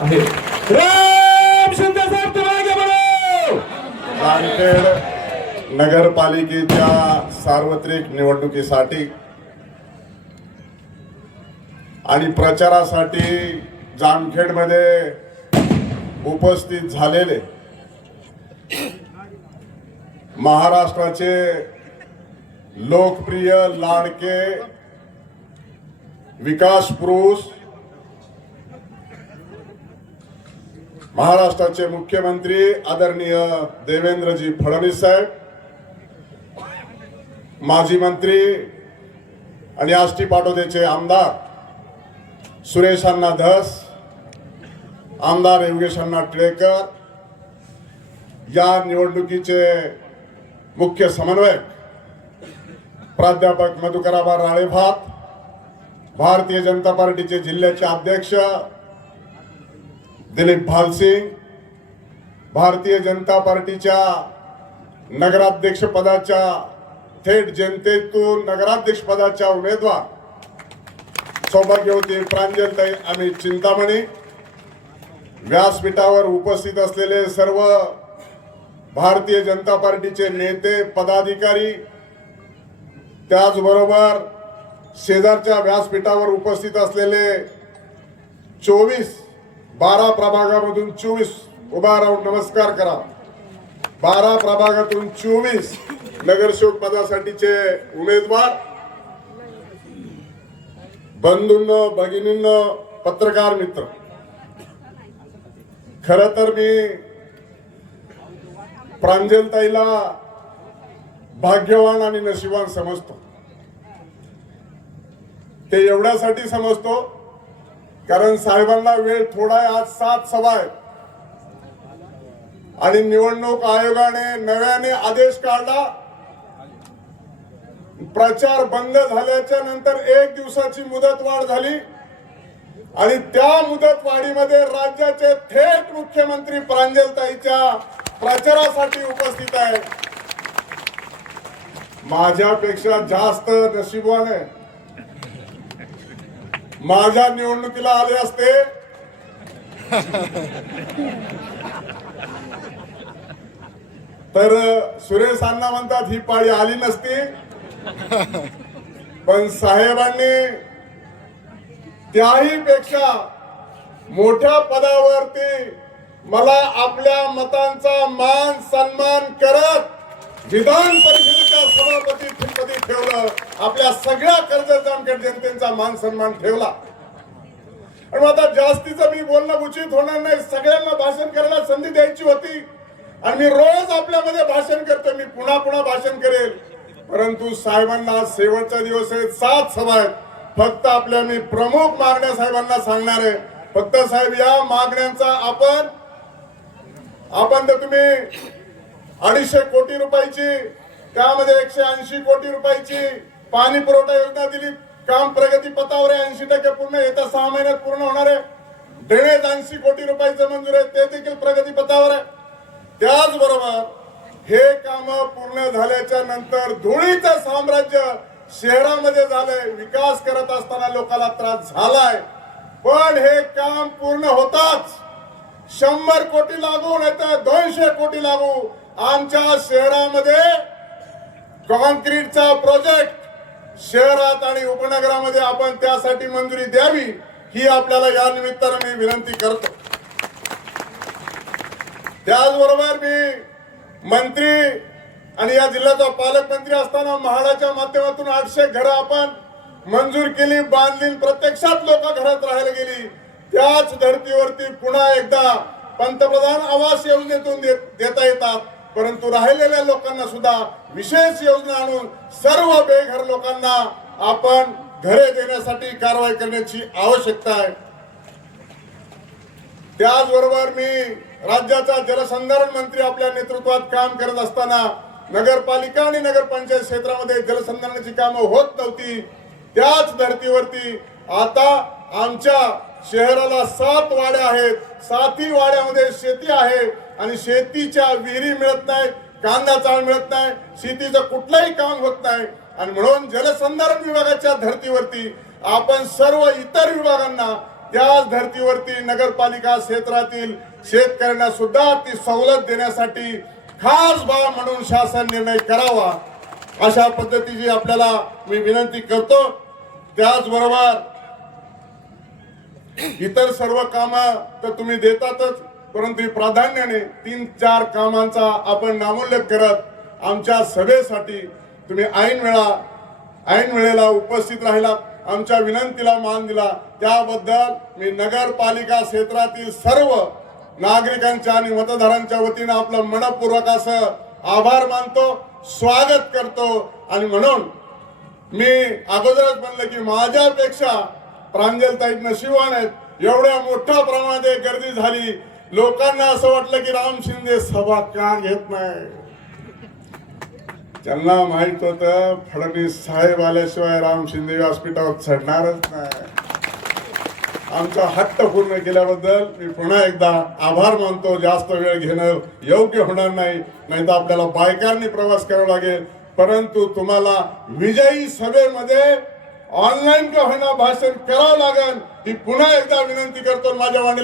आहे. राम शिंदे साहेब तुम्हाला नगरपालिकेच्या सार्वत्रिक निवडणुकीसाठी आणि प्रचारासाठी जामखेडमध्ये उपस्थित झालेले महाराष्ट्राचे लोकप्रिय लाडके विकास पुरुष महाराष्ट्राचे मुख्यमंत्री आदरणीय देवेंद्रजी फडणवीस साहेब माजी मंत्री आणि आष्टी पाटोदेचे आमदार सुरेशांना धस आमदार योगेशांना टिळेकर या निवडणुकीचे मुख्य समन्वयक प्राध्यापक मधुकराबा राळेभात भारतीय जनता पार्टीचे जिल्ह्याचे अध्यक्ष दिलीप भालसिंग भारतीय जनता पार्टीच्या नगराध्यक्ष पदाच्या थेट जनतेतून नगराध्यक्ष पदाच्या उमेदवार सौभाग्यवती प्रांजलताई आणि चिंतामणी. व्यासपीठावर उपस्थित असलेले सर्व भारतीय जनता पार्टीचे नेते पदाधिकारी त्याचबरोबर शेजारच्या व्यासपीठावर उपस्थित असलेले चोवीस बारा प्रभागामधून चोवीस. उभा राहून नमस्कार करा. बारा प्रभागातून चोवीस नगरसेवक पदासाठीचे उमेदवार. बंधूंन भगिनींना पत्रकार मित्र. खर तर मी प्रांजलताईला भाग्यवान आणि नशिबान समजतो. ते एवढ्यासाठी समजतो कारण साहेबांना वेळ थोडा आहे आज सात सभा आहेत. आणि निवडणूक आयोगाने नव्याने आदेश काढला. प्रचार बंद झाल्याच्यानंतर एक दिवसाची मुदत वाढ झाली. आणि त्या मुदत वाढीमध्ये राज्याचे थेट मुख्यमंत्री प्रांजलताईच्या प्रचारासाठी उपस्थित आहे माझ्यापेक्षा जास्त नशिबवान आहे. माझ्या निवडणुकीला आले असते. तर सुरेश अण्णा म्हणतात ही पाळी आली नसती. पण साहेबांनी त्याही पेक्षा मोठ्या पदावरती मला आपल्या मतांचा मान सन्मान करत विधान परिषदेच्या सभापती पदी ठेवलं आपल्या सगळ्या कर्जदारांकडे जनतेचा मान सन्मान ठेवला. आणि मग आता जास्तीचं मी बोलणं उचित होणार नाही सगळ्यांना भाषण करायला संधी द्यायची होती. आणि मी रोज आपल्यामध्ये भाषण करतो मी पुन्हा पुन्हा भाषण करेल. परंतु साहेबांना शेवटचा दिवस आहे सात सभा आहेत. फक्त आपल्या मी प्रमुख मागण्या साहेबांना सांगणार आहे. फक्त साहेब या मागण्यांचा आपण आपण तर तुम्ही अडीचशे कोटी रुपयाची त्यामध्ये एकशे ऐंशी कोटी रुपयाची पाणी पुरवठा योजना दिली. काम प्रगती पथावर आहे ऐंशी टक्के पूर्ण येत्या सहा महिन्यात पूर्ण होणार आहे. ड्रेनेज ऐंशी कोटी रुपयाचं मंजूर आहे. ते देखील प्रगती पथावर आहे. त्याचबरोबर हे काम पूर्ण झाल्याच्यानंतर धुळीचं साम्राज्य शहरामध्ये झालंय. विकास करत असताना लोकांना त्रास झालाय. पण हे काम पूर्ण होताच. शंभर कोटी लागू नाही तर दोनशे कोटी लागू. आमच्या शहरामध्ये कॉन्क्रीटचा प्रोजेक्ट शहरात आणि उपनगरामध्ये आपण त्यासाठी मंजुरी द्यावी ही आपल्याला या निमित्तानं मी विनंती करतो. त्याचबरोबर मी मंत्री आणि या जिल्ह्याचा पालकमंत्री असताना महाडाच्या माध्यमातून आठशे घरं आपण मंजूर केली बांधली प्रत्यक्षात लोक घरात राहायला गेली. त्याच धर्तीवरती पुन्हा एकदा पंतप्रधान आवास योजनेतून देता येतात. परंतु राहिलेल्या लोकांना सुद्धा विशेष योजना आणून सर्व बेघर लोकांना आपण घरे देण्यासाठी कारवाई करण्याची आवश्यकता आहे. त्याचबरोबर मी राज्याचा जलसंधारण मंत्री आपल्या नेतृत्वात काम करत असताना नगरपालिका आणि नगरपंचायत क्षेत्रामध्ये जलसंधारणाची कामं होत नव्हती. त्याच धर्तीवरती आता आमच्या शहराला सात वाड्या आहेत. सातही वाड्यामध्ये शेती आहे. आणि शेतीच्या विहिरी मिळत नाही कांदा चाळ मिळत नाही शेतीचं कुठलंही काम होत नाही. आणि म्हणून जलसंधारण विभागाच्या धर्तीवरती आपण सर्व इतर विभागांना त्याच धर्तीवरती नगरपालिका क्षेत्रातील शेतकऱ्यांना सुद्धा ती सवलत देण्यासाठी खास भाव म्हणून शासन निर्णय करावा. अशा पद्धतीची आपल्याला मी विनंती करतो. त्याचबरोबर इतर सर्व काम तर तुम्ही देतातच. परंतु प्राधान्याने तीन चार कामांचा आपण नामोल्लेख करत आमच्या सभेसाठी तुम्ही ऐन वेळा ऐन वेळेला उपस्थित राहिला आमच्या विनंतीला मान दिला. त्याबद्दल मी नगरपालिका क्षेत्रातील सर्व नागरिकांच्या आणि मतदारांच्या वतीनं आपलं मनपूर्वक असं आभार मानतो स्वागत करतो आणि म्हणून मी अगोदरच म्हणलं की माझ्यापेक्षा प्रांजलताईत नशिवान आहेत. एवढ्या मोठ्या प्रमाणात गर्दी झाली. लोकांना असं वाटलं की राम शिंदे सभा का घेत नाही. त्यांना माहीत होत फडणवीस साहेब आल्याशिवाय राम शिंदे व्यासपीठावर चढणारच नाही. आमचा हट्ट पूर्ण केल्याबद्दल मी पुन्हा एकदा आभार मानतो. जास्त वेळ घेणं योग्य होणार नाही नाही तर आपल्याला बायकांनी प्रवास करावा लागेल. परंतु तुम्हाला विजयी सभेमध्ये ऑनलाईन का होईना भाषण करावं लागेल ही पुन्हा एकदा विनंती करतो. माझ्या वाणी